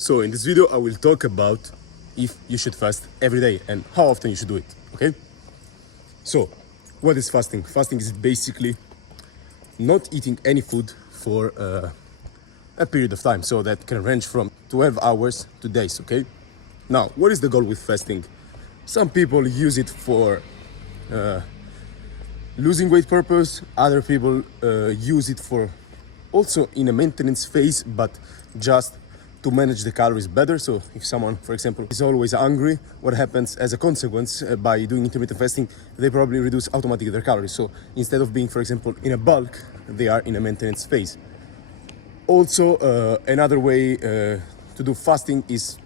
So in this video, I will talk about if you should fast every day and how often you should do it, okay? So, what is fasting? Fasting is basically not eating any food for a period of time, so that can range from 12 hours to days, okay? Now, what is the goal with fasting? Some people use it for losing weight purpose, other people use it for also in a maintenance phase, but just to manage the calories better. So if someone, for example, is always hungry, what happens as a consequence by doing intermittent fasting, they probably reduce automatically their calories. So instead of being, for example, in a bulk, they are in a maintenance phase. Also, another way to do fasting is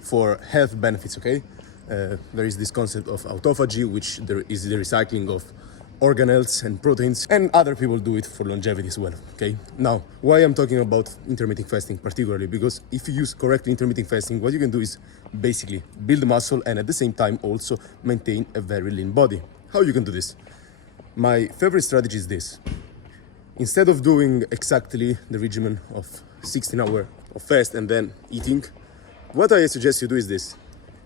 for health benefits, okay? There is this concept of autophagy, which there is the recycling of organelles and proteins, and other people do it for longevity as well, okay? Now, why I'm talking about intermittent fasting particularly? Because if you use correctly intermittent fasting, what you can do is basically build muscle and at the same time also maintain a very lean body. How you can do this? My favorite strategy is this. Instead of doing exactly the regimen of 16 hours of fast and then eating, what I suggest you do is this.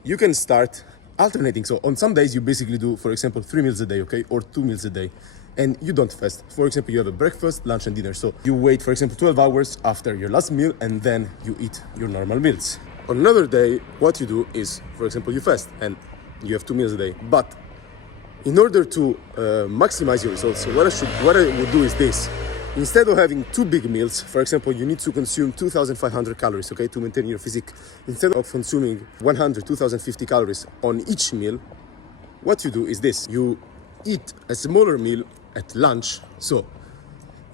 You can start alternating. So on some days you basically do, for example, 3 meals a day, okay, or 2 meals a day, and you don't fast. For example, you have a breakfast, lunch and dinner. So you wait, for example, 12 hours after your last meal and then you eat your normal meals. On another day, what you do is, for example, you fast and you have 2 meals a day. But in order to maximize your results, what I would do is this. Instead of having 2 big meals, for example, you need to consume 2,500 calories, okay, to maintain your physique. Instead of consuming 100, 2,050 calories on each meal, what you do is this. You eat a smaller meal at lunch. So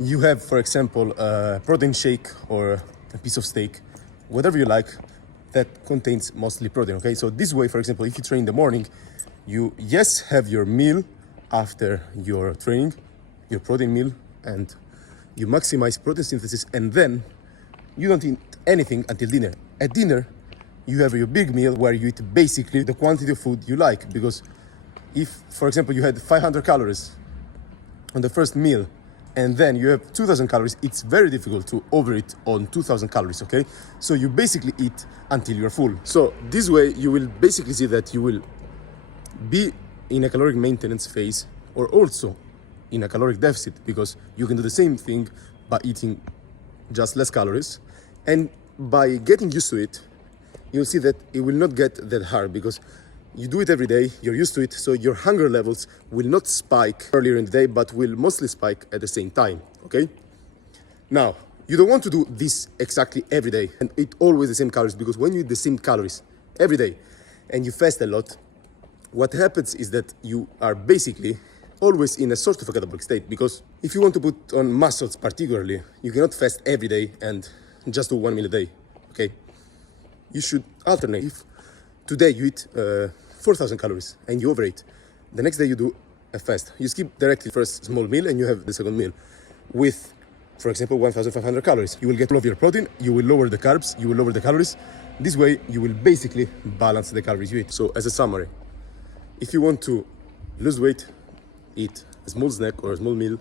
you have, for example, a protein shake or a piece of steak, whatever you like, that contains mostly protein, okay? So this way, for example, if you train in the morning, you, yes, have your meal after your training, your protein meal, and you maximize protein synthesis, and then you don't eat anything until dinner. At dinner, you have your big meal where you eat basically the quantity of food you like. Because if, for example, you had 500 calories on the first meal and then you have 2,000 calories, it's very difficult to overeat on 2,000 calories, okay? So you basically eat until you're full. So this way, you will basically see that you will be in a caloric maintenance phase or also in a caloric deficit, because you can do the same thing by eating just less calories. And by getting used to it, you'll see that it will not get that hard because you do it every day, you're used to it, so your hunger levels will not spike earlier in the day, but will mostly spike at the same time, okay? Now, you don't want to do this exactly every day and eat always the same calories, because when you eat the same calories every day and you fast a lot, what happens is that you are basically always in a sort of a catabolic state. Because if you want to put on muscles particularly, you cannot fast every day and just do 1 meal a day, okay? You should alternate. If today you eat 4,000 calories and you overeat, the next day you do a fast. You skip directly first small meal and you have the second meal with, for example, 1,500 calories. You will get all of your protein, you will lower the carbs, you will lower the calories. This way you will basically balance the calories you eat. So as a summary, if you want to lose weight, eat a small snack or a small meal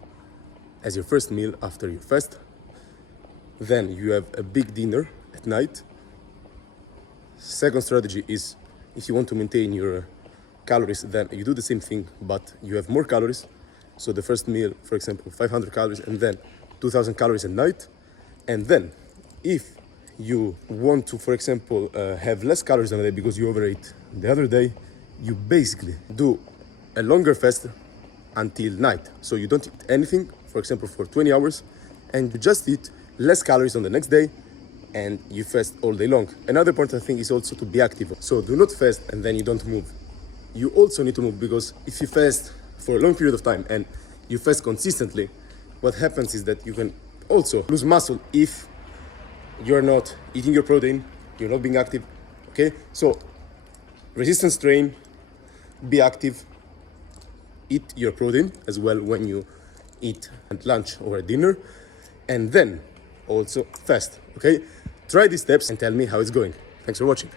as your first meal after your fast. Then you have a big dinner at night. Second strategy is, if you want to maintain your calories, then you do the same thing, but you have more calories. So the first meal, for example, 500 calories and then 2,000 calories at night. And then if you want to, for example, have less calories on the day because you overate the other day, you basically do a longer fast until night. So you don't eat anything, for example, for 20 hours, and you just eat less calories on the next day and you fast all day long. Another important thing is also to be active. So do not fast and then you don't move. You also need to move, because if you fast for a long period of time and you fast consistently, what happens is that you can also lose muscle if you're not eating your protein, you're not being active, okay? So resistance train, be active, eat your protein as well when you eat at lunch or at dinner, and then also fast, okay? Try these steps and tell me how it's going. Thanks for watching.